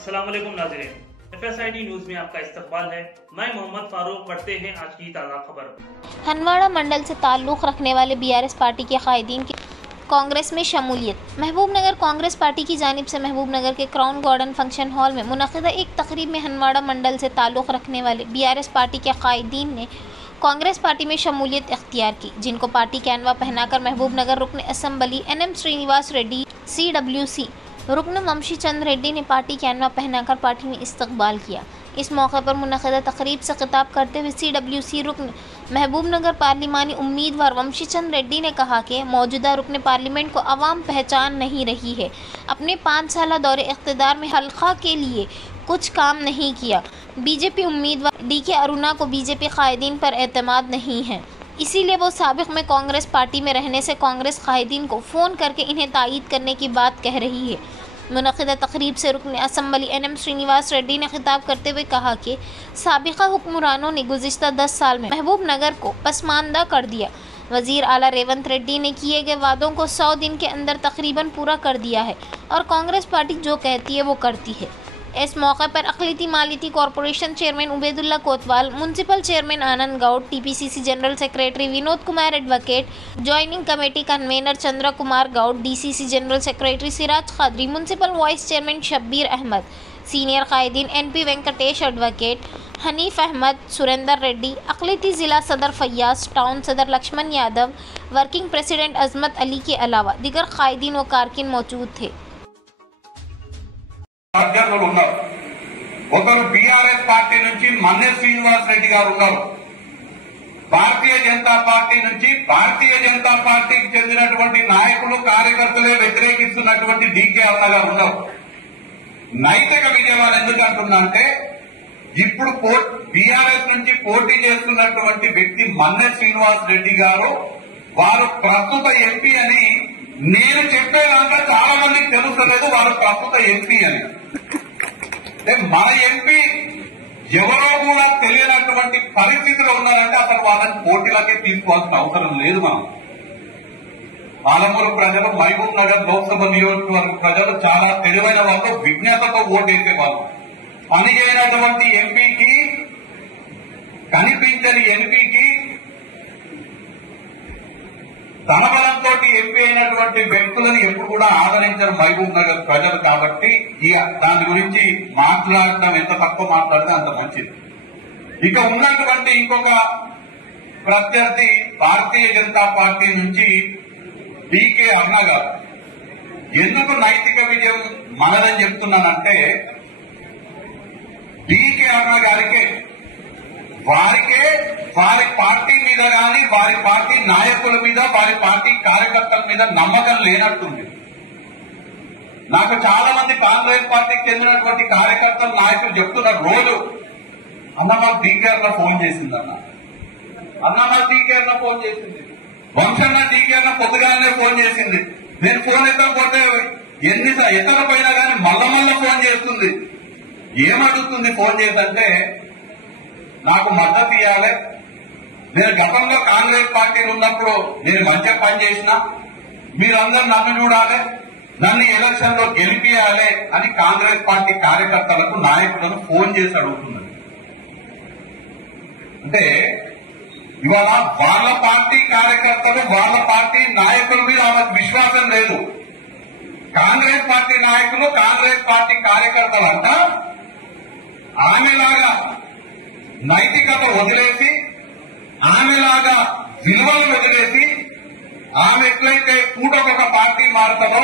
अस्सलाम वालेकुम नाज़रीन, FSID न्यूज में आपका इस्तकबाल है। मैं मोहम्मद फारूक। पढ़ते हैं आज की ताज़ा खबर। हनवाड़ा मंडल से ताल्लुक़ रखने वाले BRS पार्टी के कायदीन की कांग्रेस में शमूलियत। महबूब नगर कांग्रेस पार्टी की जानिब से महबूब नगर के क्राउन गार्डन फंक्शन हॉल में मुनक़िदा एक तकरीब में हनवाड़ा मंडल से ताल्लुक़ रखने वाले BRS पार्टी के कायदीन ने कांग्रेस पार्टी में शमूलियत इख्तियार की, जिनको पार्टी कैनवा पहनाकर महबूब नगर रुकन assembly NM Srinivas Reddy, CWC रुकन वंशी चंद रेड्डी ने पार्टी कैनवा पहनाकर पार्टी में इस्तकबाल किया। इस मौके पर मुनक़िदा तकरीब से खिताब करते हुए CWC रुकन महबूब नगर पार्लिमानी उम्मीदवार वंशी चंद रेड्डी ने कहा कि मौजूदा रुकन पार्लियामेंट को अवाम पहचान नहीं रही है। अपने 5 साल दौरे इख्तिदार में हल्का के लिए कुछ काम नहीं किया। BJP उम्मीदवार DK अरुणा को BJP कायदीन पर एतमाद नहीं है, इसीलिए वो साबिक़ में कांग्रेस पार्टी में रहने से कांग्रेस कायदीन को फ़ोन करके इन्हें तायीद करने की बात कह रही है। मुनक़िदा तकरीब से रुकन असम्बली NM श्रीनिवास रेड्डी ने खिताब करते हुए कहा कि साबिक़ा हुक्मरानों ने गुज़िश्ता 10 साल में महबूब नगर को पसमानदा कर दिया। वज़ीर आला रेवंत रेड्डी ने किए गए वादों को 100 दिन के अंदर तकरीबन पूरा कर दिया है और कांग्रेस पार्टी जो कहती है वो करती है। इस मौके पर अक़लियती मालियती corporation chairman Ubaidullah Kotwal, municipal chairman Anand Goud, TPCC general secretary Vinod Kumar advocate, joining committee convener Chandra Kumar Goud, DCC general secretary Siraj Khadri, municipal vice chairman Shabbir Ahmed, senior कायदीन NP वेंकटेश एडवोकेट, हनीफ अहमद, सुरेंदर रेड्डी, अक़लियती ज़िला सदर फैयाज, टाउन सदर लक्ष्मण यादव, वर्किंग प्रेसिडेंट अजमत अली के अलावा दीगर कायदीन व कारकिन मौजूद थे। ఒకరు BRS పార్టీ నుంచి మన్నె శ్రీనివాస్ రెడ్డి గారు ఉన్నారు. భారతీయ జనతా పార్టీ నుంచి భారతీయ జనతా పార్టీకి చెందినటువంటి నాయకులు కార్యకర్తలే వ్యతిరేకిస్తున్నటువంటి DK అరుణ గారు ఉన్నారు. నైతిక విజయవాడ ఎందుకు అంటున్నా అంటే ఇప్పుడు BRS నుంచి పోటీ చేస్తున్నటువంటి వ్యక్తి మన్నె శ్రీనివాస్ రెడ్డి గారు వారు ప్రస్తుత MP అని నేను చెప్పేదాకా చాలా మందికి తెలుస్తలేదు వారు ప్రస్తుత MP అని. మన MP ఎవరో కూడా తెలియనటువంటి పరిస్థితిలో ఉన్నారంటే అసలు వాళ్ళని పోటీలకే తీసుకోవాల్సిన అవసరం లేదు. మనం పాలమూరు ప్రజలు, మహబూబ్ నగర్ లోక్సభ నియోజకవర్గ ప్రజలు చాలా తెలివైన వాళ్ళు, విజ్ఞతతో ఓటేసే వాళ్ళు. పని చేయనటువంటి ఎంపీకి, కనిపించని ఎంపీకి ధనబలంతో MP అయినటువంటి వ్యక్తులను ఎప్పుడు కూడా ఆదరించారు మహబూబ్ నగర్ ప్రజలు. కాబట్టి దాని గురించి మాట్లాడటం ఎంత తక్కువ మాట్లాడితే అంత మంచిది. ఇక ఉన్నటువంటి ఇంకొక ప్రత్యర్థి భారతీయ జనతా పార్టీ నుంచి DK అరుణ గారు. ఎందుకు నైతిక విజయం మనదని చెప్తున్నానంటే DK అరుణ గారికే వారి పార్టీ మీద గాని, వారి పార్టీ నాయకుల మీద, వారి పార్టీ కార్యకర్తల మీద నమ్మకం లేనట్టుంది. నాకు చాలా మంది కాంగ్రెస్ పార్టీకి చెందినటువంటి కార్యకర్తలు, నాయకులు చెప్తున్నారు రోజు, అన్న మాకు DK అరుణ ఫోన్ చేసింది, అన్న మాకు DK అరుణ ఫోన్ చేసింది, వంశన్న DK అరుణ పొద్దుగానే ఫోన్ చేసింది. నేను ఫోన్ ఎత్తకపోతే ఎత్తర పోయినా కానీ మళ్ళా ఫోన్ చేస్తుంది. ఏమడుగుతుంది ఫోన్ చేద్దంటే నాకు మద్దతు ఇవ్వాలి, నేను గతంలో కాంగ్రెస్ పార్టీలో ఉన్నప్పుడు నేను మంచిగా పనిచేసిన, మీరందరూ నన్ను చూడాలి, నన్ను ఎలక్షన్ లో గెలిపియాలి అని కాంగ్రెస్ పార్టీ కార్యకర్తలకు, నాయకులను ఫోన్ చేసి అడుగుతున్నది. అంటే ఇవాళ వాళ్ళ పార్టీ కార్యకర్తలు, వాళ్ళ పార్టీ నాయకుల మీద ఆమెకు విశ్వాసం లేదు. కాంగ్రెస్ పార్టీ నాయకులు, కాంగ్రెస్ పార్టీ కార్యకర్తలంతా ఆమెలాగా నైతికత వదిలేసి, ఆమెలాగా విలువలు వదిలేసి, ఆమె ఎట్లయితే కూటొక పార్టీ మారుతుందో,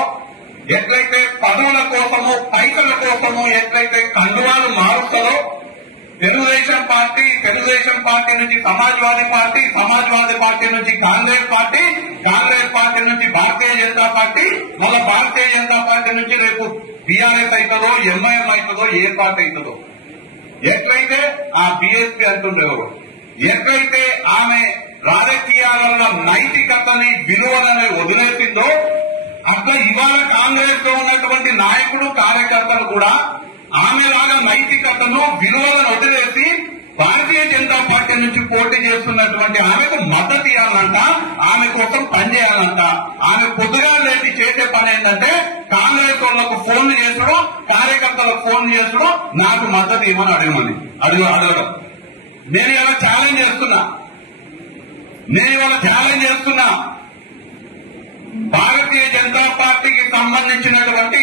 ఎట్లయితే పదవుల కోసము, పైసల కోసము ఎట్లయితే కండువాలు మారుతుందో, తెలుగుదేశం పార్టీ నుంచి సమాజ్వాదీ పార్టీ నుంచి కాంగ్రెస్ పార్టీ నుంచి భారతీయ జనతా పార్టీ, మళ్ళీ భారతీయ జనతా పార్టీ నుంచి రేపు BRS అవుతుందో, MIM అవుతుందో, ఏ పార్టీ అవుతుందో, ఎట్లయితే ఆ BSP అంటుండేవారు, ఎట్లయితే ఆమె రాజకీయాలలో నైతికతని, విలువలని వదిలేసిందో, అట్లా ఇవాళ కాంగ్రెస్ లో ఉన్నటువంటి నాయకుడు, కార్యకర్తలు కూడా ఆమెలాగా నైతికతను, విలువలను వదిలేసి భారతీయ జనతా పార్టీ నుంచి పోటీ చేస్తున్నటువంటి ఆమెకు మద్దతు ఇవ్వాలంట, ఆమె కోసం పనిచేయాలంట. ఆమె పొద్దుగా లేచి చేసే పని ఏంటంటే కాంగ్రెస్ వాళ్ళకు ఫోన్ చేసుడు, కార్యకర్తలకు ఫోన్ చేసుడు, నాకు మద్దతు ఇవ్వమని అడగడం. నేను ఇలా ఛాలెంజ్ చేస్తున్నా. భారతీయ జనతా పార్టీకి సంబంధించినటువంటి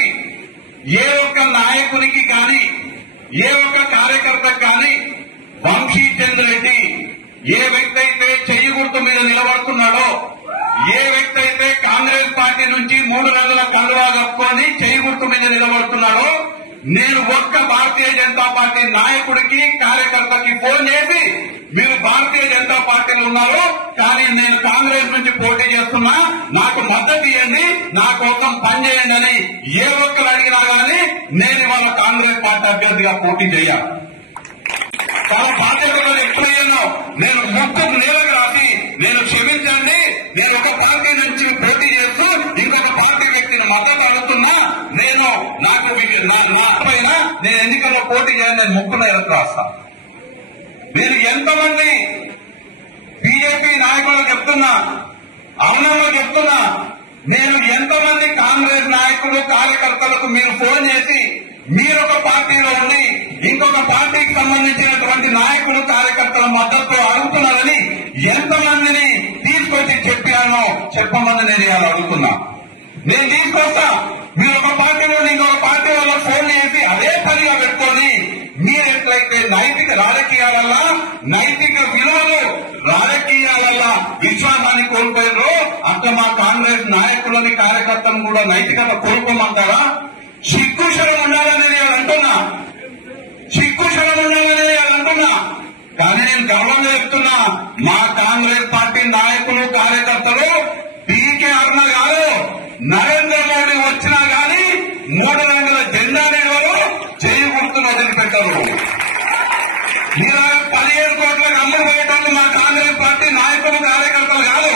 ఏ ఒక్క నాయకునికి కానీ, ఏ ఒక్క కార్యకర్తకు కానీ వంశీచంద్ర రెడ్డి ఏ వ్యక్తి అయితే చెయ్యి గుర్తు మీద నిలబడుతున్నాడో, ఏ వ్యక్తి అయితే కాంగ్రెస్ పార్టీ నుంచి 3 నెలల కండువా కప్పుకొని చెయ్యి గుర్తు మీద నిలబడుతున్నాడో, నేను ఒక్క భారతీయ జనతా పార్టీ నాయకుడికి, కార్యకర్తకి ఫోన్ చేసి మీరు భారతీయ జనతా పార్టీలో ఉన్నారు కానీ నేను కాంగ్రెస్ నుంచి పోటీ చేస్తున్నా, నాకు మద్దతు ఇవ్వండి, నా కోసం పనిచేయండి అని ఏ ఒక్కరు అడిగినా కానీ నేను ఇవాళ కాంగ్రెస్ పార్టీ అభ్యర్థిగా పోటీ చేయాలి. చాలా బాధ్యతలు ఎప్పుడయ్యానో నేను ముక్కుకు నేలకు రాసి నేను క్షమించండి, నేను ఒక పార్టీ నుంచి పోటీ చేస్తూ ఇంకొక పార్టీ వ్యక్తిని మద్దతు అడుగుతున్నా, నాకు పైన నేను ఎన్నికల్లో పోటీ చేయాలని నేను ముక్కు నేలకు రాస్తా. నేను ఎంతమంది బీజేపీ నాయకులు చెప్తున్నా, అవునమ్మా చెప్తున్నా, నేను ఎంతమంది కాంగ్రెస్ నాయకులు, కార్యకర్తలకు మీరు ఫోన్ చేసి మీరొక పార్టీలో ఉండి ఇంకొక పార్టీకి సంబంధించినటువంటి నాయకులు, కార్యకర్తల మద్దతు అడుగుతున్నారని ఎంతమందిని తీసుకొచ్చి చెప్పానో చెప్పమని నేను ఇవాళ అడుగుతున్నా. నేను తీసుకొస్తా. మీరు ఒక పార్టీలో ఇంకొక పార్టీ వల్ల ఫోన్ చేసి అదే పనిగా పెట్టుకొని మీరు ఎట్లయితే నైతిక రాజకీయాలల్లా, నైతిక విలువలు రాజకీయాలల్లా విశ్వాసాన్ని కోల్పోయారో అట్లా మా కాంగ్రెస్ నాయకులని, కార్యకర్తలను కూడా నైతికత కోల్పోమంటారా? సిగ్గుశరం ఉండాలని నేను అంటున్నా, కానీ నేను గర్వంగా చెప్తున్నా, మా కాంగ్రెస్ పార్టీ నాయకులు, కార్యకర్తలు పీకే అరుణ గారు నరేంద్ర మోడీ వచ్చినా గానీ 3 రంగుల జెండా నిలవరు, చేయి గుర్తును వదిలిపెట్టారు. మీలాగా 15 కోట్లకు అమ్ముడు పోయేటోళ్ళు మా కాంగ్రెస్ పార్టీ నాయకులు, కార్యకర్తలు కాదు.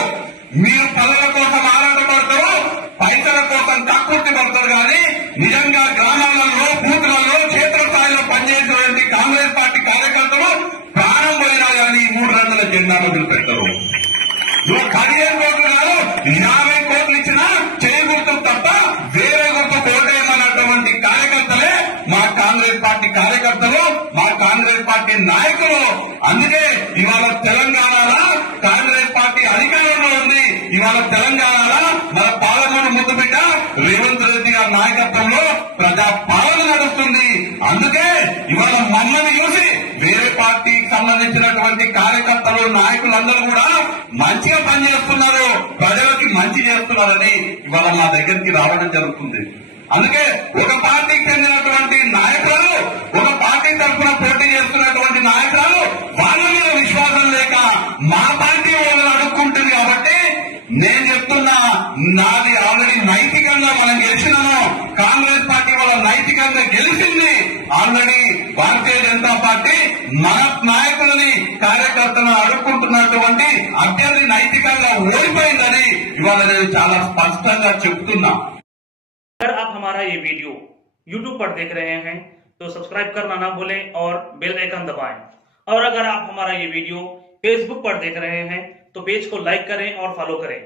మీరు పదవుల కోసం ఆరాటపడతారు, పైసల కోసం కక్కుర్తి పడతారు. కానీ నిజంగా గ్రామాలలో, బూతులలో, క్షేత్రస్థాయిలో పనిచేసినటువంటి కాంగ్రెస్ పార్టీ కార్యకర్తలు ప్రాణం పోయినా కానీ 3 రంగుల జెండాను వదిలిపెట్టారు. నువ్వు 15 కోట్లు కాదు, 50 కోట్లు ఇచ్చినా చేయి గుర్తు తప్ప వేరే గుర్తు కోటేయమన్నటువంటి కార్యకర్తలే మా కాంగ్రెస్ పార్టీ కార్యకర్తలు, మా కాంగ్రెస్ పార్టీ నాయకులు. అందుకే ఇవాళ తెలంగాణలో కాంగ్రెస్ పార్టీ అధికారంలో ఉంది. ఇవాళ తెలంగాణలో మన పాలమూరు ముద్దుబిడ్డ రేవంత్ రెడ్డి గారి నాయకత్వంలో ప్రజా పాలన నడుస్తుంది. అందుకే ఇవాళ మమ్మల్ని చూసి వేరే పార్టీకి సంబంధించినటువంటి కార్యకర్తలు, నాయకులందరూ కూడా మంచిగా పనిచేస్తున్నారు, ప్రజలకి మంచి చేస్తున్నారని ఇవాళ మా దగ్గరికి రావడం జరుగుతుంది. అందుకే ఒక పార్టీకి చెందినటువంటి నాయకులు, ఒక పార్టీ తరఫున పోటీ చేస్తున్నటువంటి నాయకులు వాళ్ళ మీద విశ్వాసం లేక మా పార్టీ వాళ్ళని అడుక్కుంటుంది. కాబట్టి నేను చెప్తున్నా, నాది ఆల్రెడీ నైతికంగా మనం గెలిచినాము. కాంగ్రెస్ పార్టీ వాళ్ళ నైతికంగా గెలిచింది. ఆల్రెడీ భారతీయ జనతా పార్టీ మన నాయకులని, కార్యకర్తలను అడుక్కుంటున్నటువంటి అభ్యర్థి నైతికంగా ఓడిపోయిందని ఇవాళ నేను చాలా స్పష్టంగా చెప్తున్నా. अगर आप हमारा ये वीडियो YouTube पर देख रहे हैं तो सब्सक्राइब करना ना भूलें और बेल आइकन दबाएं। और अगर आप हमारा ये वीडियो Facebook पर देख रहे हैं तो पेज को लाइक करें और फॉलो करें।